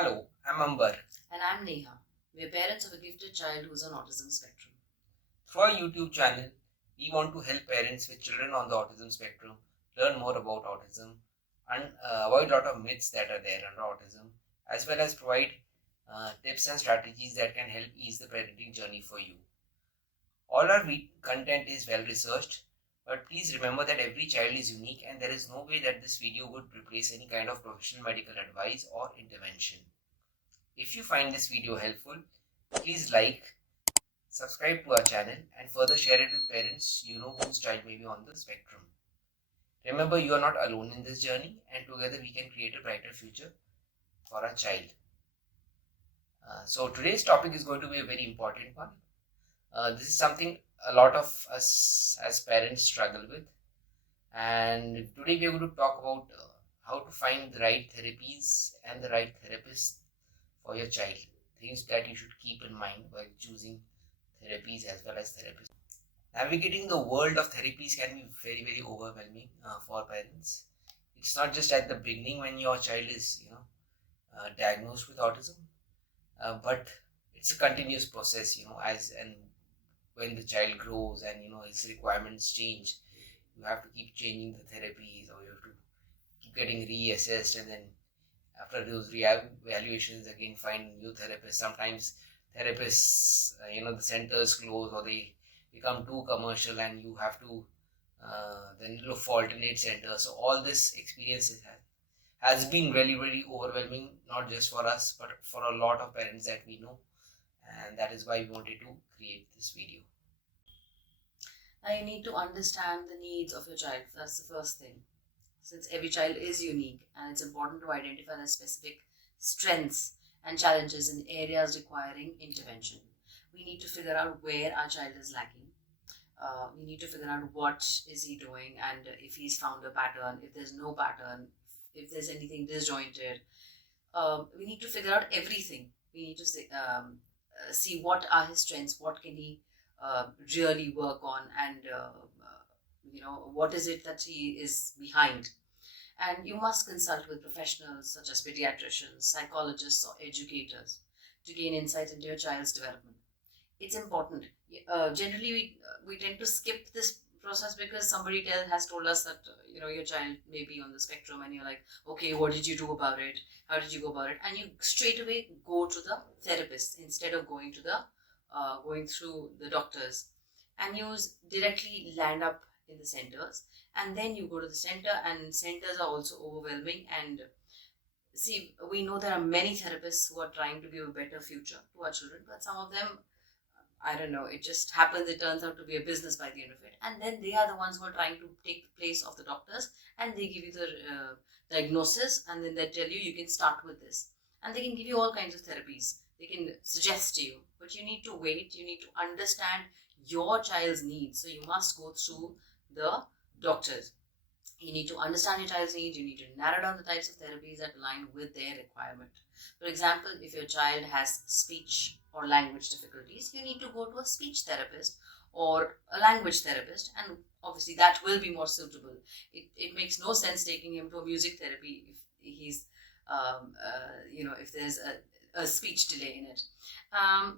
Hello, I'm Amber. And I'm Neha. We are parents of a gifted child who's on autism spectrum. Through our YouTube channel, we want to help parents with children on the autism spectrum learn more about autism and avoid a lot of myths that are there under autism, as well as provide tips and strategies that can help ease the parenting journey for you. All our content is well researched, but please remember that every child is unique and there is no way that this video would replace any kind of professional medical advice or intervention. If you find this video helpful, please like, subscribe to our channel, and further share it with parents you know whose child may be on the spectrum. Remember, you are not alone in this journey, and together we can create a brighter future for our child. So today's topic is going to be a very important one. This is something a lot of us as parents struggle with, and today we are going to talk about how to find the right therapies and the right therapist for your child. Things that you should keep in mind while choosing therapies as well as therapists. Navigating the world of therapies can be very, very overwhelming for parents. It's not just at the beginning when your child is, diagnosed with autism, but it's a continuous process, as and when the child grows and, his requirements change. You have to keep changing the therapies, or you have to keep getting reassessed, and then after those evaluations again find new therapists. Sometimes therapists, the centers close or they become too commercial and you have to then look for alternate centers. So all this experience has been really, really overwhelming, not just for us, but for a lot of parents that we know. And that is why we wanted to create this video. Now you need to understand the needs of your child. That's the first thing. Since every child is unique and it's important to identify their specific strengths and challenges in areas requiring intervention. We need to figure out where our child is lacking. We need to figure out what is he doing, and if he's found a pattern, if there's no pattern, if there's anything disjointed. We need to figure out everything. We need to see what are his strengths, what can he really work on, and what is it that he is behind. And you must consult with professionals such as pediatricians, psychologists, or educators to gain insight into your child's development. It's important. Generally, we tend to skip this process because somebody has told us that your child may be on the spectrum, and you're like, okay, what did you do about it? How did you go about it? And you straight away go to the therapist instead of going through the doctors, and you directly land up in the centers, and then you go to the center, and centers are also overwhelming. And see, we know there are many therapists who are trying to give a better future to our children, but some of them, I don't know, it just happens, it turns out to be a business by the end of it, and then they are the ones who are trying to take the place of the doctors, and they give you the diagnosis, and then they tell you can start with this, and they can give you all kinds of therapies. They can suggest to you, but you need to wait. You need to understand your child's needs. So you must go through the doctors. You need to understand your child's needs. You need to narrow down the types of therapies that align with their requirement. For example, if your child has speech or language difficulties, you need to go to a speech therapist or a language therapist, and obviously that will be more suitable. It makes no sense taking him to a music therapy if he's if there's a speech delay in it.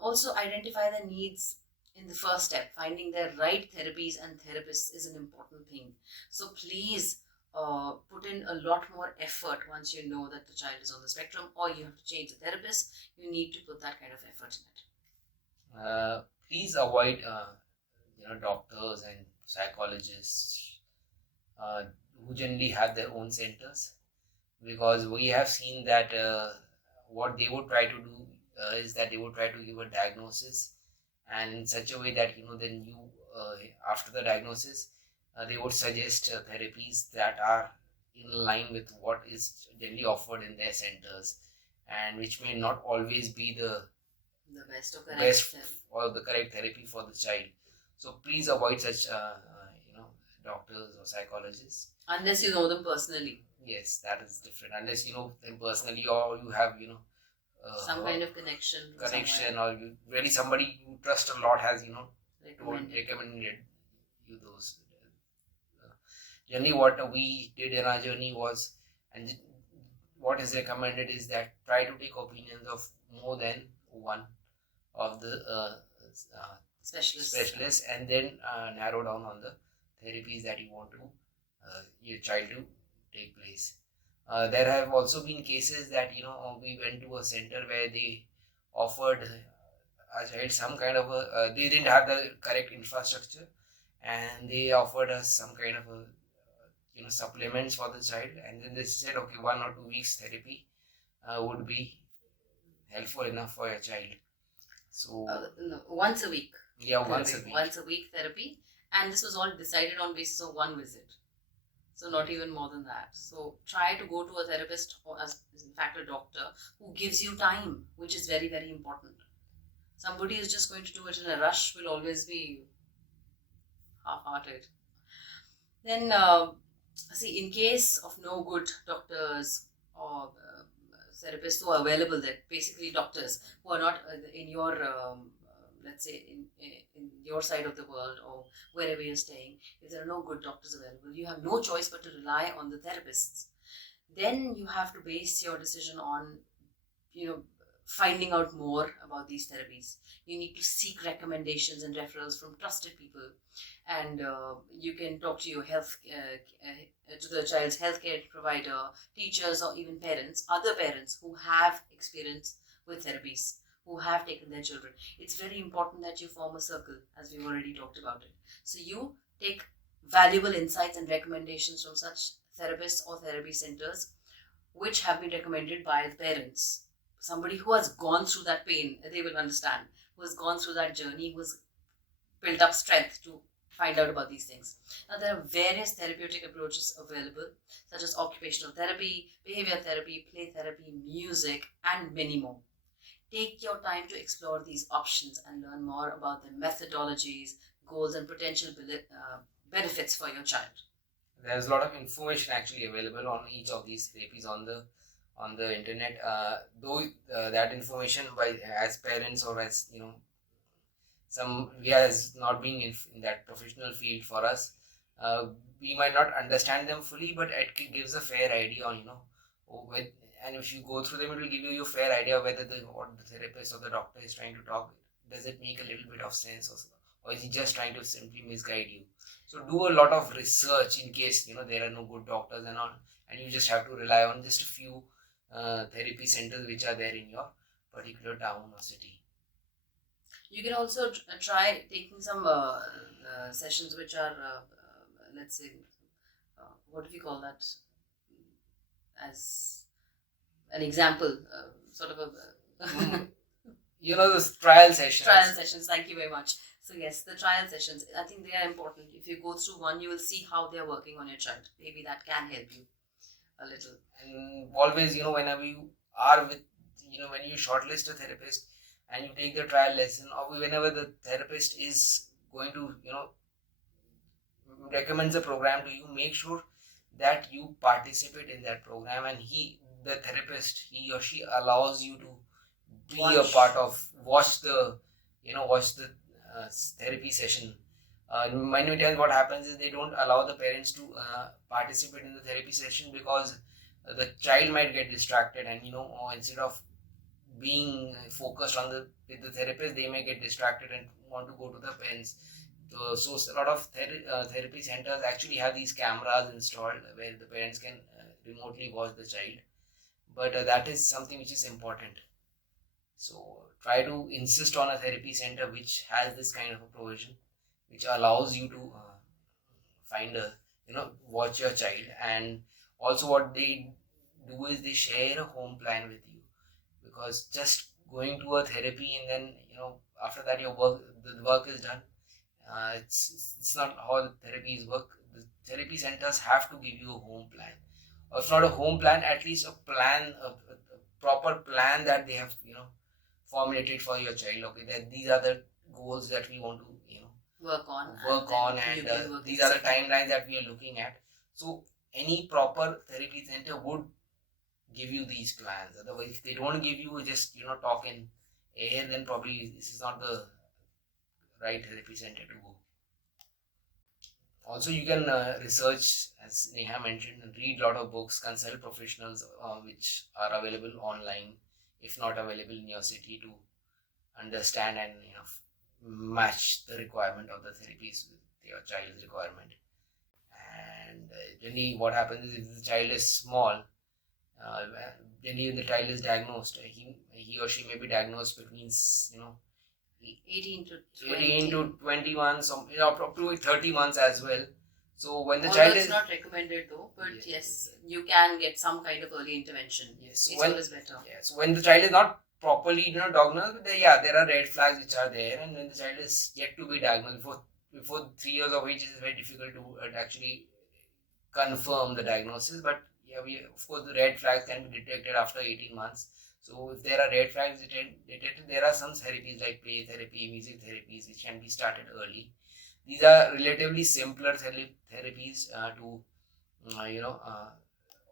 Also, identify the needs in the first step. Finding the right therapies and therapists is an important thing. So please put in a lot more effort once you know that the child is on the spectrum, or you have to change the therapist. You need to put that kind of effort in it. Please avoid doctors and psychologists who generally have their own centers, because we have seen that what they would try to do is that they would try to give a diagnosis, and in such a way that then you after the diagnosis they would suggest therapies that are in line with what is generally offered in their centers, and which may not always be the best or the correct therapy for the child. So please avoid such doctors or psychologists unless you know them personally. Yes, that is different. Unless you know them personally, or you have some kind of connection, or you really somebody you trust a lot has recommended you those. Generally, what we did in our journey was, and what is recommended is that try to take opinions of more than one of the specialists, and then narrow down on the therapies that you want to your child to take place. There have also been cases that we went to a center where they offered a child some kind of a they didn't have the correct infrastructure, and they offered us some kind of a supplements for the child, and then they said, okay, 1 or 2 weeks therapy would be helpful enough for your child. So no, once a week. Yeah, therapy. Once a week therapy, and this was all decided on basis of one visit. So not even more than that. So try to go to a therapist, or as in fact a doctor, who gives you time, which is very, very important. Somebody who's just going to do it in a rush will always be half-hearted. Then, see, in case of no good doctors or therapists who are available there, basically doctors who are not in your, let's say, in your side of the world or wherever you're staying, if there are no good doctors available, you have no choice but to rely on the therapists. Then you have to base your decision on, finding out more about these therapies. You need to seek recommendations and referrals from trusted people, and you can talk to your to the child's healthcare provider, teachers, or even parents, other parents who have experience with therapies, who have taken their children. It's very important that you form a circle, as we've already talked about it. So you take valuable insights and recommendations from such therapists or therapy centers, which have been recommended by the parents. Somebody who has gone through that pain, they will understand, who has gone through that journey, who has built up strength to find out about these things. Now, there are various therapeutic approaches available, such as occupational therapy, behavior therapy, play therapy, music, and many more. Take your time to explore these options and learn more about the methodologies, goals, and potential benefits for your child. There's a lot of information actually available on each of these therapies on the internet. Though that information, as parents or as we as not being in that professional field for us, we might not understand them fully, but it gives a fair idea on and if you go through them, it will give you a fair idea whether what the therapist or the doctor is trying to talk. Does it make a little bit of sense, or is he just trying to simply misguide you? So do a lot of research in case there are no good doctors and all, and you just have to rely on just a few therapy centers which are there in your particular town or city. You can also try taking some sessions which are, let's say, what do we call that? As an example, sort of a... the trial sessions. Trial sessions, thank you very much. So yes, the trial sessions, I think they are important. If you go through one, you will see how they are working on your child. Maybe that can help you a little. And always, whenever you are with, when you shortlist a therapist and you take the trial lesson, or whenever the therapist is going to, recommends a program to you, make sure that you participate in that program, and the therapist, he or she allows you to be a part of, watch the therapy session. Many times what happens is they don't allow the parents to participate in the therapy session because the child might get distracted, and instead of being focused on with the therapist, they may get distracted and want to go to the parents. So a lot of therapy centers actually have these cameras installed where the parents can remotely watch the child, but that is something which is important. So try to insist on a therapy center which has this kind of a provision, which allows you to watch your child. And also what they do is they share a home plan with you, because just going to a therapy and then after that the work is done, it's not how the therapies work. The therapy centers have to give you a home plan, or if not a home plan, at least a plan, a proper plan that they have formulated for your child. Okay, that these are the goals that we want to work on, and these are the timelines that we are looking at. So any proper therapy center would give you these plans. Otherwise, if they don't give you just talk in air, then probably this is not the right therapy center to go. Also, you can research, as Neha mentioned, and read a lot of books, consult professionals which are available online, if not available in your city, to understand and match the requirement of the therapies with your child's requirement. And generally, what happens is if the child is small, generally when the child is diagnosed, he or she may be diagnosed between 18 to 18 20. to 20 months, or up to 30 months as well. So when the Although child it's is not recommended though, but yes, yes, you can get some kind of early intervention. yes, It's always better. yes, when the child is not properly diagnosed, but there are red flags which are there, and when the child is yet to be diagnosed before 3 years of age, it's very difficult to actually confirm the diagnosis. But yeah, we of course the red flags can be detected after 18 months. So if there are red flags detected, there are some therapies like play therapy, music therapies, which can be started early. These are relatively simpler therapies to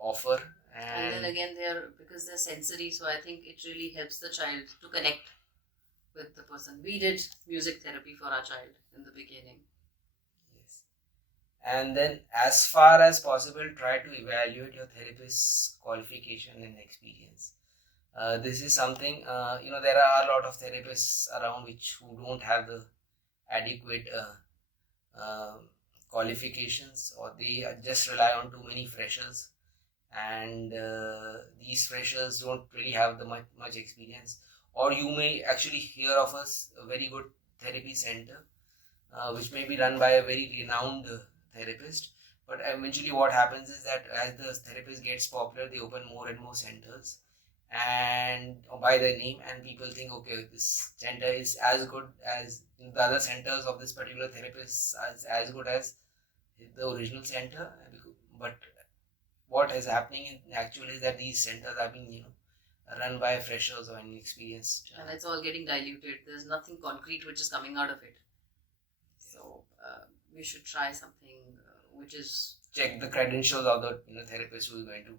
offer. And then again, because they're sensory, so I think it really helps the child to connect with the person. We did music therapy for our child in the beginning. Yes. And then, as far as possible, try to evaluate your therapist's qualification and experience. This is something, there are a lot of therapists around who don't have the adequate qualifications, or they just rely on too many freshers, and these freshers don't really have the much experience. Or you may actually hear of a very good therapy center which may be run by a very renowned therapist, but eventually what happens is that as the therapist gets popular, they open more and more centers and by their name, and people think, okay, this center is as good as the other centers of this particular therapist, as good as the original center. But what is happening actually is that these centers are being run by freshers or inexperienced, and it's all getting diluted. There's nothing concrete which is coming out of it. So we should try something which is check the credentials of the therapist who is going to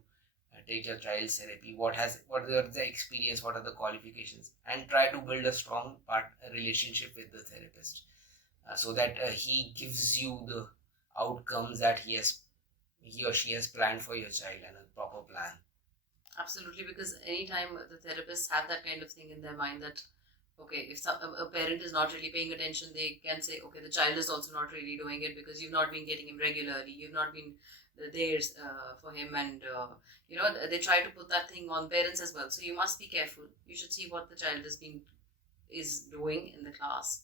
take your child's therapy. What are the experience? What are the qualifications? And try to build a strong relationship with the therapist, so that he gives you the outcomes that he or she has planned for your child, and a proper plan. Absolutely, because anytime the therapists have that kind of thing in their mind that, okay, if a parent is not really paying attention, they can say, okay, the child is also not really doing it because you've not been getting him regularly, you've not been there for him, and they try to put that thing on parents as well. So you must be careful. You should see what the child is doing in the class.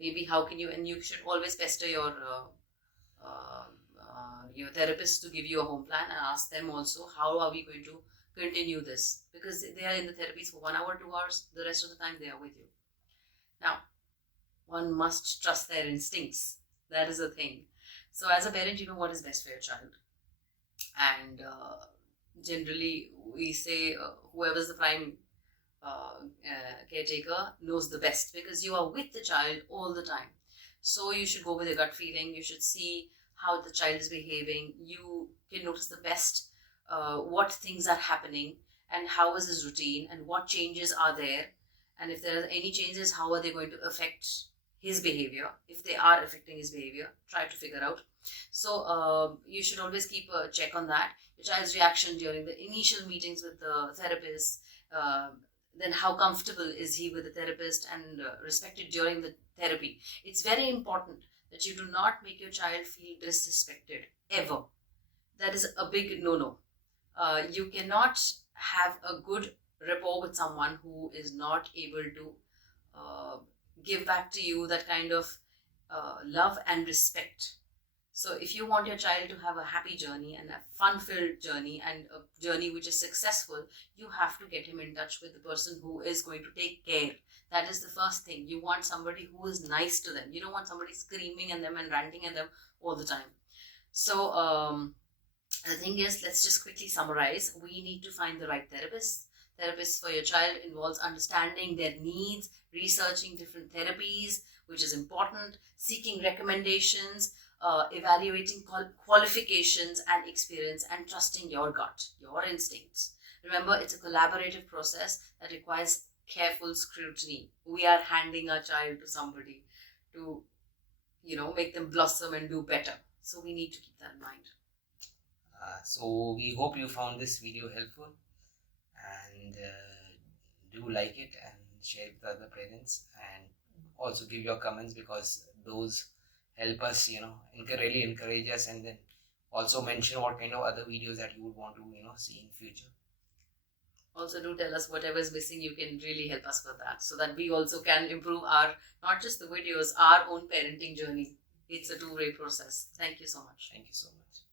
Maybe how can you, and you should always pester your therapist to give you a home plan, and ask them also, how are we going to continue this, because they are in the therapies for 1 hour, 2 hours, the rest of the time they are with you. Now, one must trust their instincts. That is a thing. So as a parent, you know what is best for your child, and generally we say whoever's the prime caretaker knows the best, because you are with the child all the time. So you should go with your gut feeling. You should see how the child is behaving. You can notice the best what things are happening, and how is his routine, and what changes are there, and if there are any changes, how are they going to affect his behavior. If they are affecting his behavior, try to figure out. So you should always keep a check on that. Your child's reaction during the initial meetings with the therapist, then how comfortable is he with the therapist, and respected during the therapy. It's very important that you do not make your child feel disrespected ever. That is a big no-no. You cannot have a good rapport with someone who is not able to give back to you that kind of love and respect. So if you want your child to have a happy journey and a fun-filled journey, and a journey which is successful, you have to get him in touch with the person who is going to take care. That is the first thing. You want somebody who is nice to them. You don't want somebody screaming at them and ranting at them all the time. So the thing is, let's just quickly summarize. We need to find the right therapist. Therapists for your child involves understanding their needs, researching different therapies, which is important, seeking recommendations, evaluating qualifications and experience, and trusting your gut, your instincts. Remember, it's a collaborative process that requires careful scrutiny. We are handing our child to somebody to, make them blossom and do better. So we need to keep that in mind. So we hope you found this video helpful, and do like it and share it with other parents, and also give your comments, because those help us, really encourage us, and then also mention what kind of other videos that you would want to see in future. Also, do tell us whatever is missing. You can really help us with that, so that we also can improve our, not just the videos, our own parenting journey. It's a two-way process. Thank you so much. Thank you so much.